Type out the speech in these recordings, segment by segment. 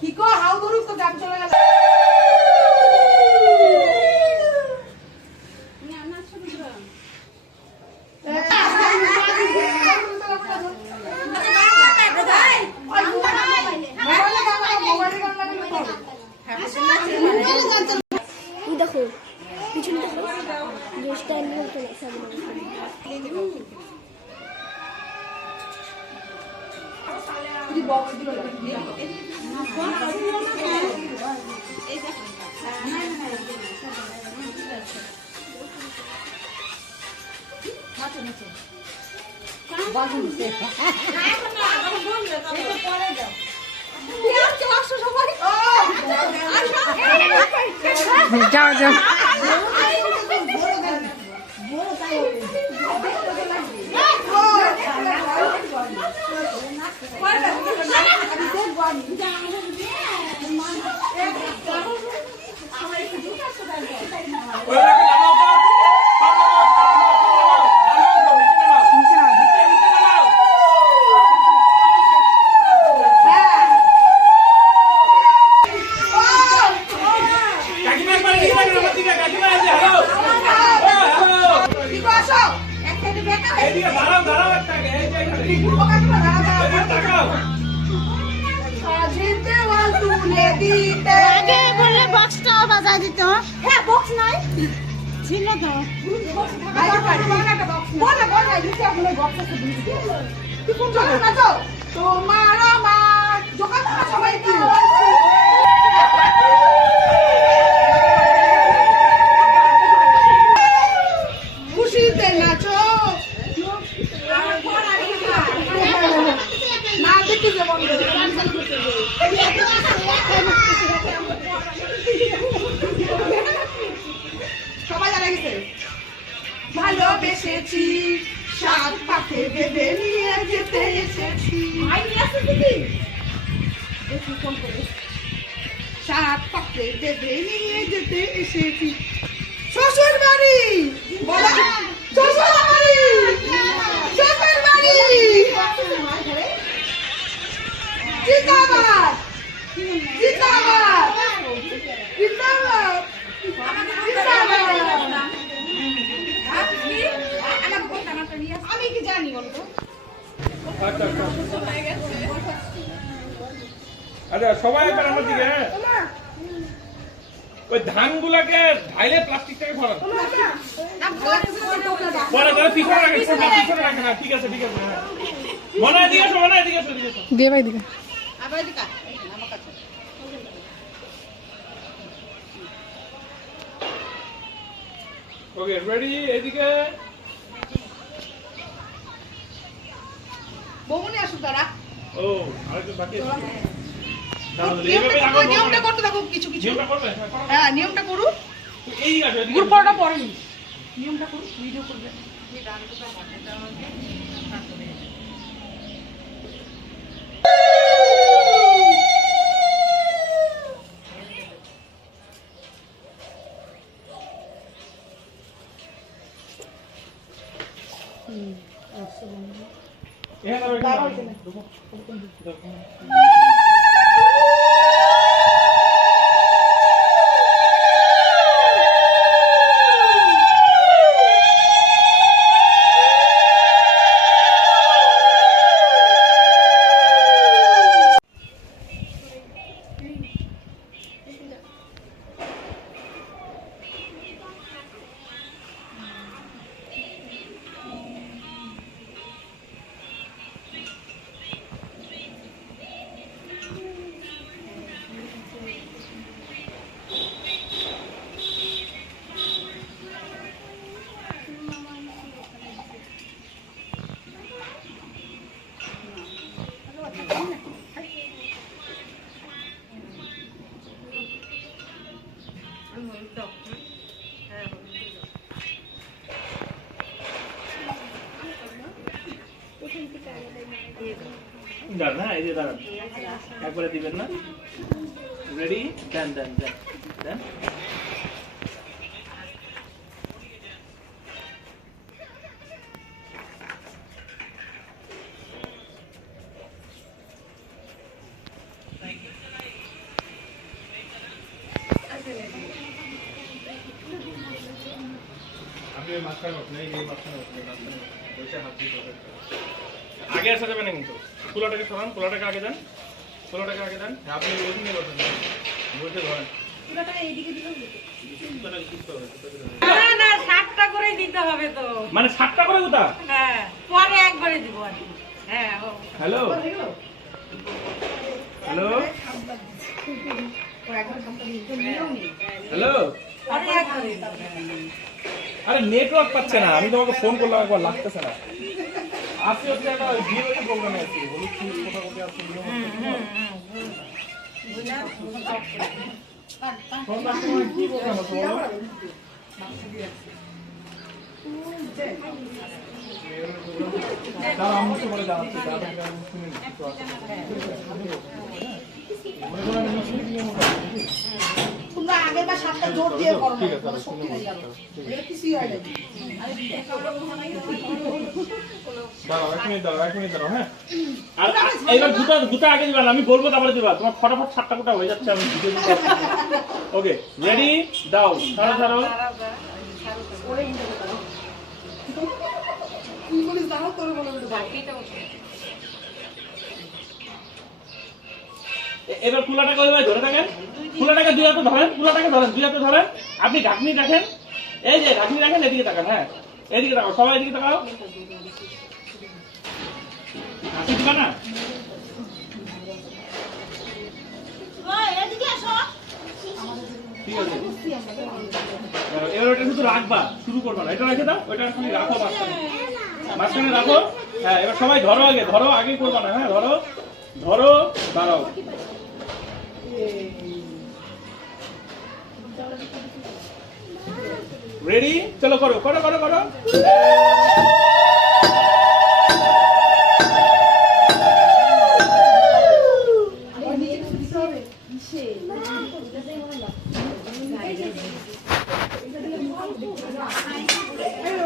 কি কো হাউ ধরুক তো গান চলে গেল। দেখো পিছনে দেখো যে স্টাইল মতো সামনে কি বক্স দিল এই দেখ যাও যাও আগে বললে বক্সটাও বাজায় দিত। হ্যাঁ বক্স নাই ছিল তো তোমার আমার দোকান সবাই কি খুশিতে নাচো না দেখি যে বন্ধ সবাই জানা গেছে ভালোবেসেছি সাত পাখে বেঁধে নিয়ে যেতে এসেছি সাত পাখে বেঁধে নিয়ে যেতে এসেছি শ্বশুর বাড়ি শ্বশুর বাড়ি শ্বশুর বাড়ি জিন্দাবাদ জিন্দাবাদ জিন্দাবাদ আমি কি জানি বলতো আচ্ছা সবাই এবার আমার দিকে হ্যাঁ ওই ধানগুলাকে ঢাইলে প্লাস্টিক থেকে ভরান পরে পরে পিছনে রাখেন পিছনে রাখেন না ঠিক আছে হ্যাঁ মনে হয় দিকে এসো দিয়ে ভাই দিকে আবার দিকা আমার কাছে ওকে রেডি এদিকে বমুনি আসুন তারা ও আরেকটু বাকি আছে নিয়মটা করতে থাকো কিছু কিছু নিয়মটা করবে হ্যাঁ নিয়মটা করু এই আছে গ্রুপ ফটোটা পড়েনি নিয়মটা করু ভিডিও করবে দাঁড়ান এই যে দাঁড়ান একবারে দিবেন না রেডি দেন দেন দেন দেন Thank you. মাঝখানে বসুন, এই যে মাঝখানে বসুন, মাঝখানে বসুন। বসে হাত দিয়ে ধরে। আগে আসা যাবে না কিন্তু। পোলাটাকে সরান, পোলাটাকে আগে দেন। পোলাটাকে আগে দেন। হ্যাঁ, আপনি ওইখানে বসুন। বসে ধরেন। পোলাটাকে এইদিকে দিলেও হতো। পোলাটাকে দিতে হবে, পোলাটাকে ধরেন। না না 7টা করে দিতে হবে তো। মানে 7টা করে কোথা? হ্যাঁ পরে একবারে দিব আর কি। হ্যাঁ হ্যালো হ্যালো হ্যালো, পরে একবারে দিব। আরে নেটওয়ার্ক পাচ্ছে না, আমি তোমাকে ফোন করলাম একবার, লাগতেছে না। আজকে হচ্ছে একটা বিয়ে বাড়ি প্রোগ্রামে আছি, হলুদ ফুল কোথাও আছে নিয়ম সন্ধ্যার সময় কি প্রোগ্রাম আছে বলো? দাঁড়া, আমি তো বলে জানাচ্ছি, দাঁড়া, আমি শুনে নিচ্ছি, একটু আসো। মনে করো আমি শুনে নিয়ে মনে করছি। তোমরা আগের বার 7টা জোর দিয়ে করো না, ঠিক আছে, আমি শক্তি শুনে হয়ে যাবে। নিচ্ছি। এটা কিছুই হয় না। দাঁড়াও, 1 মিনিট দাঁড়াও, 1 মিনিট দাঁড়াও, হ্যাঁ? আর এইবার গুতা আগে দিবা না, আমি বলবো তারপরে দিবা। তোমার ফটাফট 7টা গুটা হয়ে যাচ্ছে, আমি ভিডিও দিতে পারছি। ওকে, রেডি, দাও, ছাড়ো ছাড়ো। তুই বলিস দাঁড়াও, তোর বলে দেবো। এবার কুলাটাকে ওইভাবে ধরে থাকেন, কুলাটাকে 2 হাতে ধরেন, কুলাটাকে ধরেন, 2 হাতে ধরেন। আপনি ঢাকনি রাখেন, এই যে ঢাকনি রাখেন, এদিকে তাকান, হ্যাঁ এদিকে তাকাও, সবাই এদিকে তাকাও। হাসি দিবা না? এদিকে আসো। ঠিক আছে, এবার ওটা শুধু রাখবা, শুরু করবা না। এটা রেখে দাও, ওটা খালি রাখো মাঝখানে, মাঝখানে রাখো। হ্যাঁ, এবার সবাই ধরো, আগে ধরো, আগে করবা না। হ্যাঁ, ধরো ধরো, দাঁড়াও। রেডি, চলো করো করো করো করো।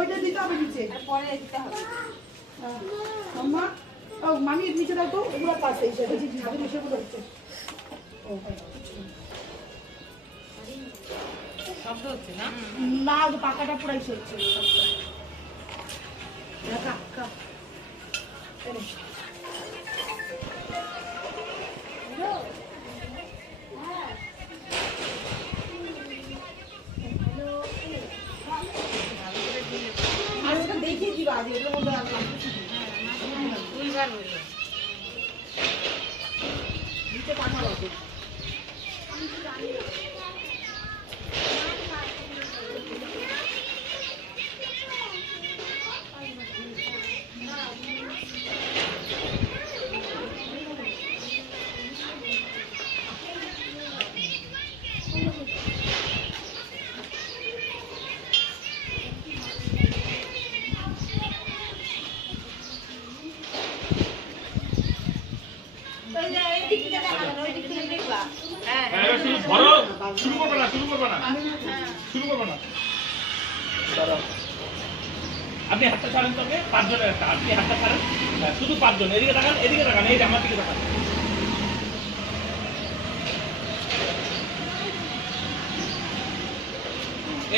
ওইটা দিতে হবে নিচে, পরে দিতে হবে। আম্মা ও মামি নিচে দাও তো, ওগুলো পাশে এই সাইডে ঝাড়ু মিশে গুলো হচ্ছে। শব্দ হচ্ছে না? না, ওই পাকাটা পুরাই হচ্ছে। আজকে দেখিয়ে দিবা, আজ এটার মধ্যে রাখলাম। 2 বার হইল। নিচে পাকা রয়েছে। হ্যাঁ হ্যাঁ, এবার শুরু ধরো, শুরু করবে না, শুরু করবে না, শুরু করবে না। দাঁড়াও। আপনি হাতটা ছাড়েন, তবে 5 জনের একটা, আপনি হাতটা ছাড়েন। হ্যাঁ, শুধু 5 জন। এদিকে তাকান, এদিকে তাকান, এই যে আমার দিকে তাকান।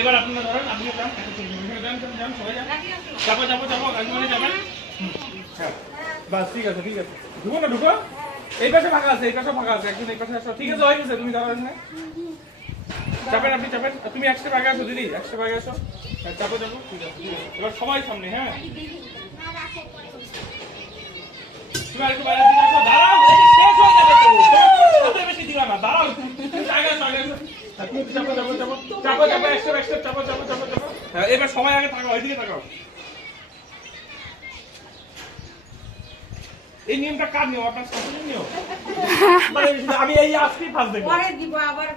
এবার আপনারা ধরেন, আপনি যান, যান, সবাই যান, চাপো চাপো চাপো, গাছগুলো যাবেন। হ্যাঁ, বাস, ঠিক আছে ঠিক আছে, ঢুকো না, ঢুকো। এই পাশে ফাঁকা আছে, এই পাশে ফাঁকা আছে, একজন এই পাশে আসো। ঠিক আছে, হয়ে গেছে, তুমি দাঁড়াও না, চাপেন, আপনি চাপেন। তুমি 1 স্টেপ আগে আসো দিদি, 1 স্টেপ আগে আসো। হ্যাঁ, চাপো চাপো, ঠিক আছে ঠিক আছে। এবার সবাই সামনে, হ্যাঁ তুমি আরেকটু বাইরে দিকে আসো, দাঁড়াও, এই শেষ হয়ে যাবে তো, হাতে বেশি দিবা না, দাঁড়াও, তুমি আগে আসো, আগে আসো। হ্যাঁ, তুমি চাপো চাপো চাপো চাপো চাপো, 1 স্টেপ চাপো চাপো চাপো চাপো। হ্যাঁ, এবার সবাই আগে তাকাও, এইদিকে তাকাও। এই নিয়মটা কার নিয়ম? আপনার শাশুড়ির নিয়ম? মানে আমি এই আজকেই ফার্স্ট দেখব। পরে দিব আবার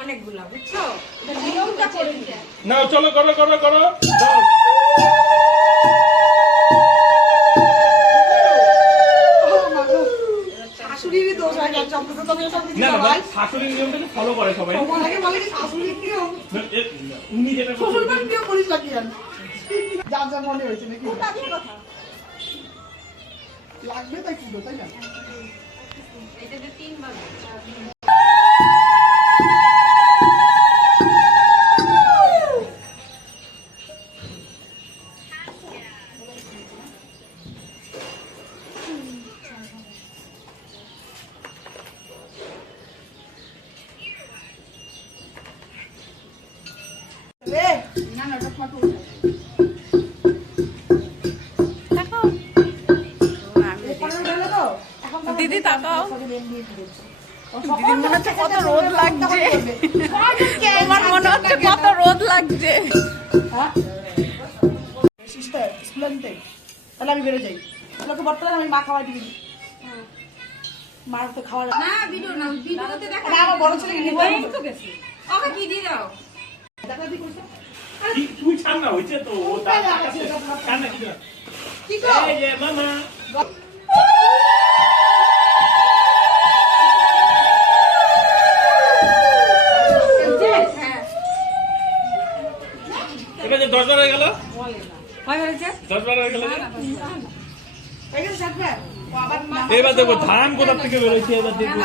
অনেকগুলা, বুঝছো? এটা নিয়মটা করে দিতে। নাও, চলো করো করো করো, যাও। শাশুড়িরই দোষ হয়, এক চম্পা তো তবে সব দিদি না না, ভাই। শাশুড়ির নিয়মটাকে ফলো করে সবাই। সবার আগে বলে কি শাশুড়ির নিয়ম? উনি যেটা শ্বশুর বাড়ির নিয়ম করিস না কি জানি। যার যার মনে হয়েছে নাকি? লাগবে তাই কি তাই না? এটাতে 3 বার। না না ওটা ফটো উঠে তাকাও দিদি তাকাও দিদির মনে হচ্ছে কত রোদ লাগছে আমার মনে হচ্ছে কত রোদ লাগছে সিস্টার স্কুলে নিতে তাহলে আমি বেরো যাই তোকে বর্তমানে আমি মা খাওয়াই দিবি মার তো খাওয়া না ভিডিও না ভিডিওতে দেখা আমার বড় ছেলে হয়েই তো গেছে ওকে কি দিয়ে দাও দাদাদি কইছে তুই ছাড় না হইছে তো ও ছাড় না কি কি গো এই যে মামা এটা যে 10 বার হয়ে গেল কয় হয়েছে 10 বার হয়ে গেল এখানে থাকবে ও আবার এবার দেখো ধান কোথা থেকে বেরোচ্ছে এবার দেখো